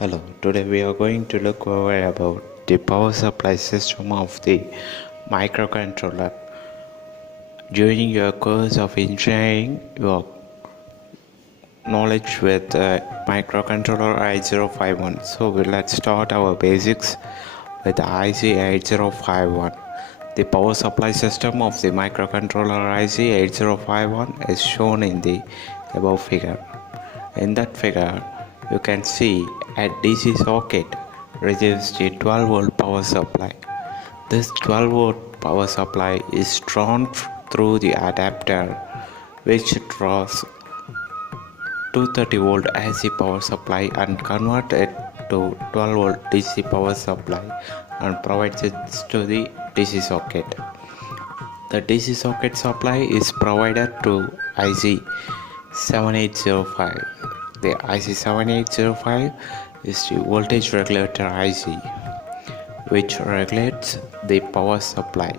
Hello, today we are going to look over about the power supply system of the microcontroller. During your course of engineering, your knowledge with microcontroller i051. So let's start our basics with the IC8051. The power supply system of the microcontroller IC8051 is shown in the above figure. In that figure, you can see a DC socket receives the 12 volt power supply. This 12 volt power supply is drawn through the adapter which draws 230 volt AC power supply and convert it to 12 volt DC power supply and provides it to the DC socket. The DC socket supply is provided to IC 7805. The IC 7805 is the voltage regulator IC which regulates the power supply.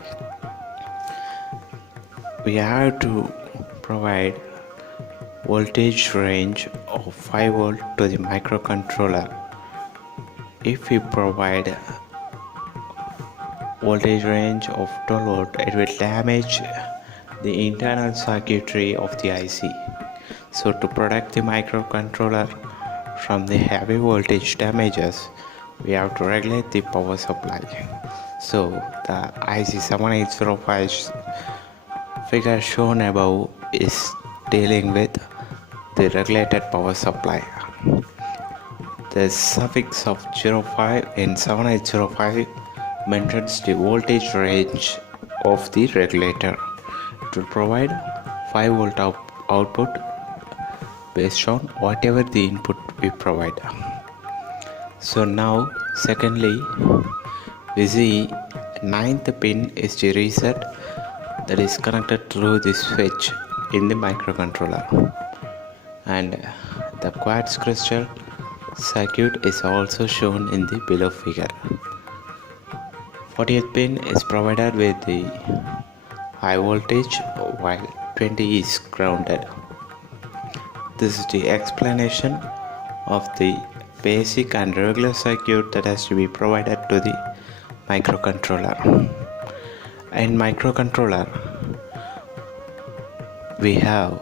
We have to provide voltage range of 5 volt to the microcontroller. If we provide voltage range of 12 volt, it will damage the internal circuitry of the IC. So to protect the microcontroller from the heavy voltage damages, we have to regulate the power supply. So the IC 7805 figure shown above is dealing with the regulated power supply. The suffix of 05 in 7805 mentions the voltage range of the regulator. It will provide 5 volt output based on whatever the input we provide. So now secondly, we see ninth pin is the reset that is connected through the switch in the microcontroller, and the quartz crystal circuit is also shown in the below figure. 40th pin is provided with the high voltage while 20 is grounded. This is the explanation of the basic and regular circuit that has to be provided to the microcontroller. In microcontroller, we have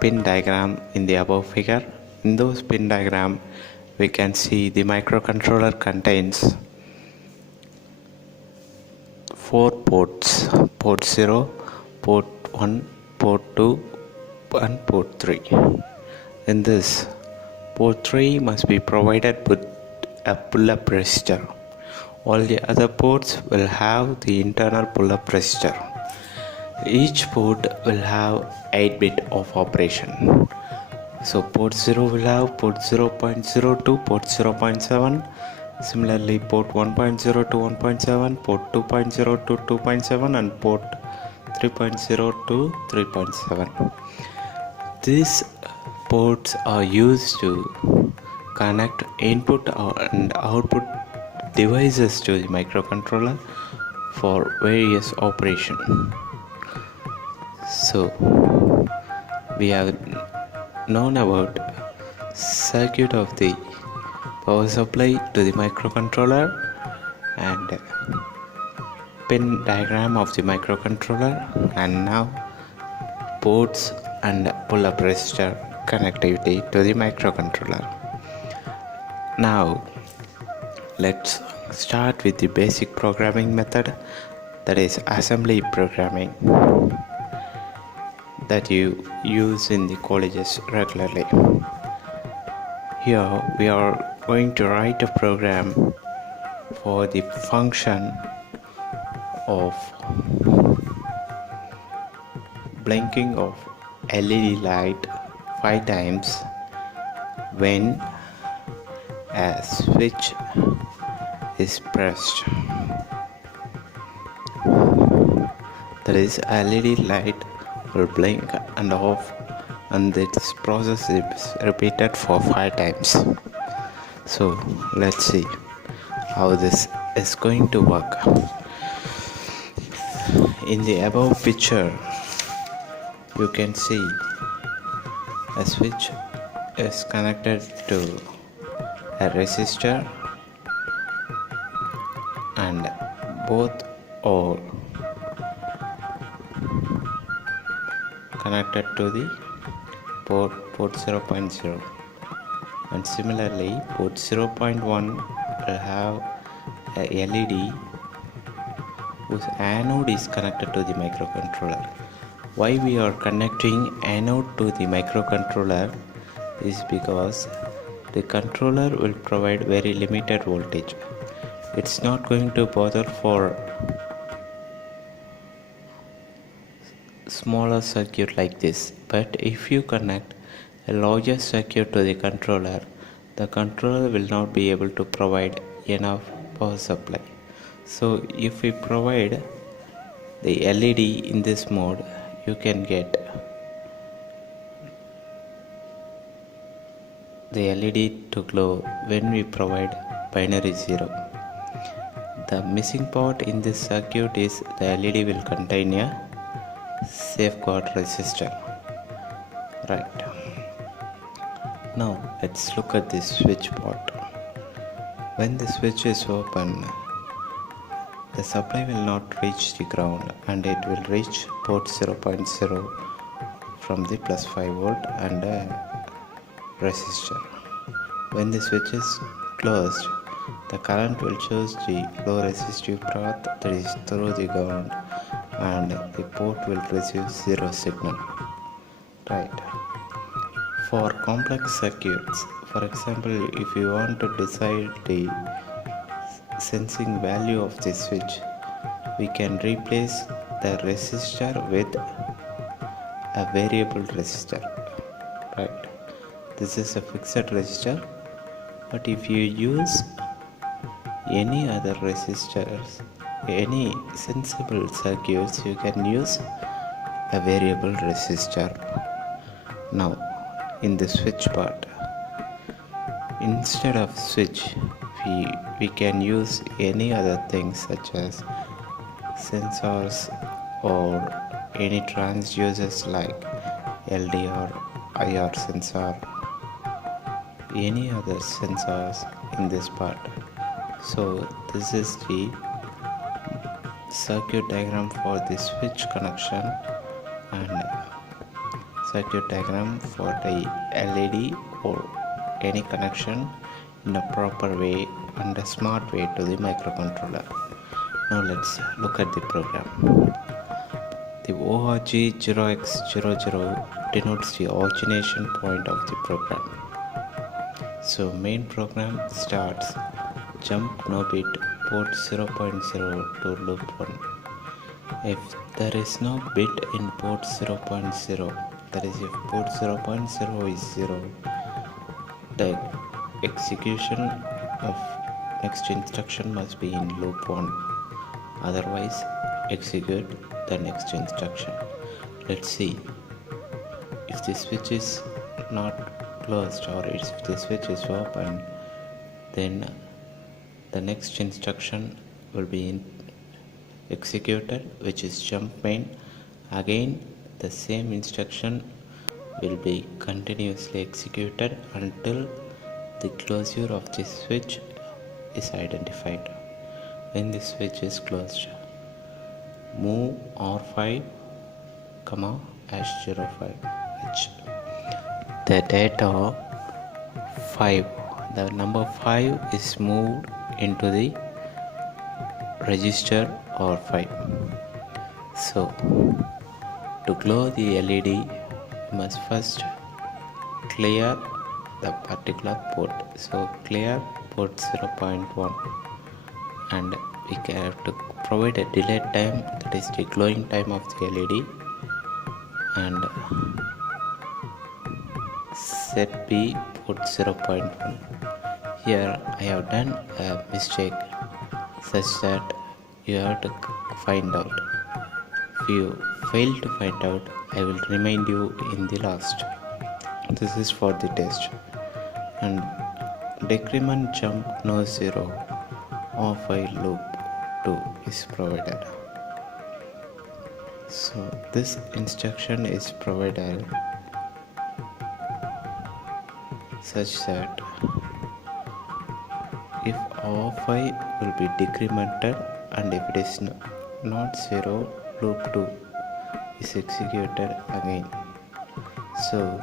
pin diagram in the above figure. In those pin diagram, we can see the microcontroller contains 4 ports: port 0, port 1, port 2 and port 3. In this, port 3 must be provided with a pull-up resistor. All the other ports will have the internal pull-up resistor. Each port will have 8 bit of operation. So port 0 will have port 0.02, port 0.7. Similarly, port 1.0 to 1.7, port 2.0 to 2.7 and port 3.0 to 3.7. These ports are used to connect input and output devices to the microcontroller for various operations. So we have known about circuit of the power supply to the microcontroller and pin diagram of the microcontroller, and now ports and pull-up resistor connectivity to the microcontroller. Now let's start with the basic programming method, that is assembly programming, that you use in the colleges regularly. Here we are going to write a program for the function of blinking of LED light 5 times when a switch is pressed. That is, LED light will blink and off, and this process is repeated for 5 times. So let's see how this is going to work. In the above picture, you can see a switch is connected to a resistor and both are connected to the port 0.0, and similarly port 0.1 will have a LED whose anode is connected to the microcontroller. Why we are connecting anode to the microcontroller is because the controller will provide very limited voltage. It's not going to bother for smaller circuit like this, but if you connect a larger circuit to the controller will not be able to provide enough power supply. So if we provide the LED in this mode, you can get the LED to glow when we provide binary 0. The missing part in this circuit is the LED will contain a safeguard resistor. Right. Now let's look at this switch part. When the switch is open, the supply will not reach the ground and it will reach port 0.0 from the plus 5 volt and a resistor. When the switch is closed, the current will choose the low resistive path that is through the ground and the port will receive 0 signal. Right. For complex circuits, for example, if you want to decide the sensing value of the switch, we can replace the resistor with a variable resistor. Right. This is a fixed resistor, but if you use any other resistors, any sensible circuits, you can use a variable resistor. Now in the switch part, instead of switch, we can use any other things such as sensors or any transducers like LDR, IR sensor, any other sensors in this part. So this is the circuit diagram for the switch connection and circuit diagram for the LED or any connection in a proper way and a smart way to the microcontroller. Now let's look at the program. The ORG0x00 denotes the origination point of the program. So main program starts jump no bit port 0.0 to loop 1. If there is no bit in port 0.0, that is if port 0.0 is 0, the execution of next instruction must be in loop 1, otherwise execute the next instruction. Let's see. If the switch is not closed or if the switch is open, then the next instruction will be executed, which is jump main. Again the same instruction will be continuously executed until the closure of the switch is identified. When the switch is closed, move R5, #05 H. The data 5, the number 5 is moved into the register R5. So to glow the LED, you must first clear the particular port. So clear port 0.1 and we have to provide a delay time, that is the glowing time of the LED, and set B port 0.1. Here I have done a mistake such that you have to find out. If you fail to find out, I will remind you in the last. This is for the test. And decrement jump no 0 or while loop 2 is provided. So this instruction is provided such that if of I will be decremented, and if it is not 0, loop 2 is executed again. So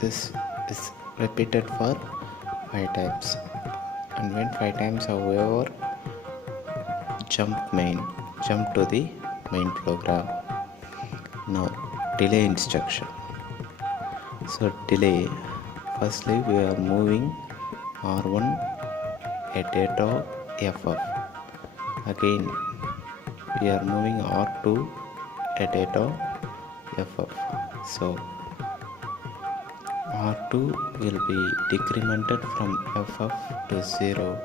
this is repeated for 5 times, and when 5 times are over, jump to the main program. Now delay instruction. So delay, firstly we are moving R1 at data FF. Again we are moving R2 at data FF. So R2 will be decremented from FF to 0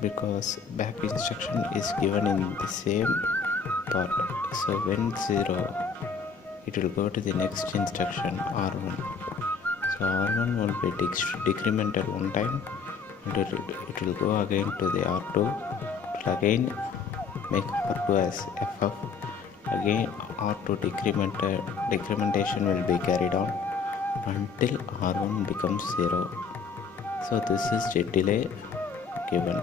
because back instruction is given in the same part. So when 0, it will go to the next instruction R1. So R1 will be decremented one time, and it will go again to the R2. It will again make R2 as FF. Again R2 decrementation will be carried on until R1 becomes 0. So this is the delay given.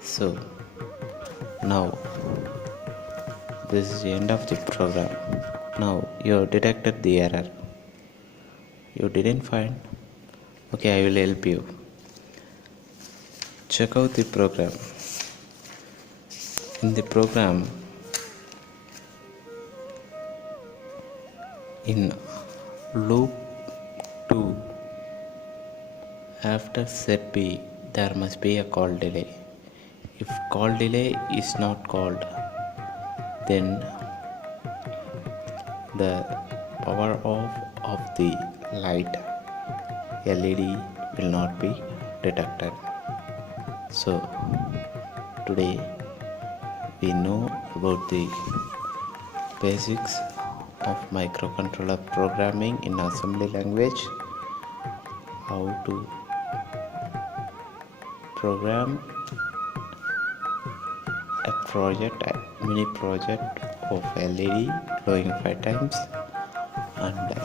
So now this is the end of the program. Now you have detected the error. You didn't find? Okay, I will help you. Check out the program. In the program, in loop 2, after set B, there must be a call delay. If call delay is not called, then the power off of the light LED will not be detected. So today we know about the basics of microcontroller programming in assembly language, how to program a mini project of LED glowing 5 times, and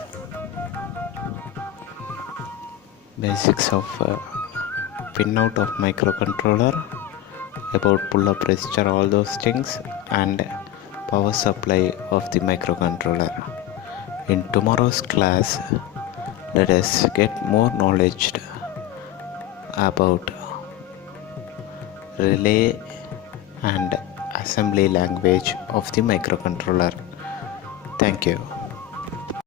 basics of pinout of microcontroller, about pull-up resistor, all those things, and power supply of the microcontroller. In tomorrow's class, let us get more knowledge about relay and assembly language of the microcontroller. Thank you.